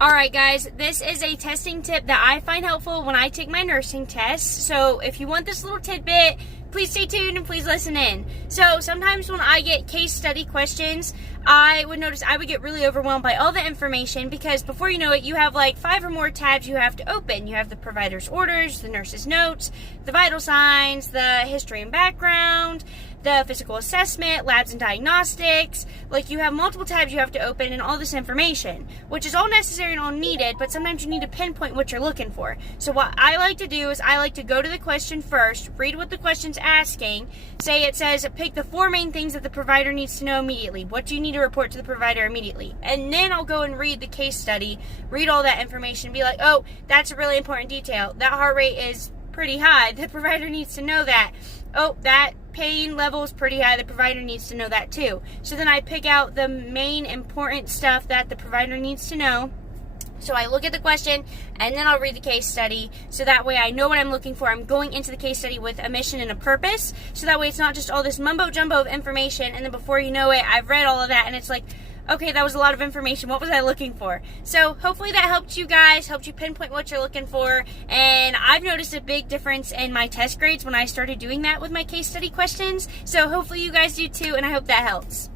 Alright guys, this is a testing tip that I find helpful when I take my nursing tests. So if you want this little tidbit, please stay tuned and please listen in. So sometimes when I get case study questions, I would notice I would get really overwhelmed by all the information because before you know it, you have like 5 or more tabs you have to open. You have the provider's orders, the nurse's notes, the vital signs, the history and background, the physical assessment, labs and diagnostics. Like, you have multiple tabs you have to open and all this information, which is all necessary and all needed, but sometimes you need to pinpoint what you're looking for. So what I like to do is I like to go to the question first, read what the question's asking. Say it says, pick the 4 main things that the provider needs to know immediately. What do you need to report to the provider immediately? And then I'll go and read the case study, read all that information, be like, oh, that's a really important detail. That heart rate is pretty high. The provider needs to know that. Oh, that pain level is pretty high. The provider needs to know that too. So then I pick out the main important stuff that the provider needs to know. So I look at the question and then I'll read the case study, so that way I know what I'm looking for. I'm going into the case study with a mission and a purpose, so that way it's not just all this mumbo jumbo of information and then before you know it, I've read all of that and it's like, okay, that was a lot of information. What was I looking for? So hopefully that helped you guys, helped you pinpoint what you're looking for. And I've noticed a big difference in my test grades when I started doing that with my case study questions. So hopefully you guys do too, and I hope that helps.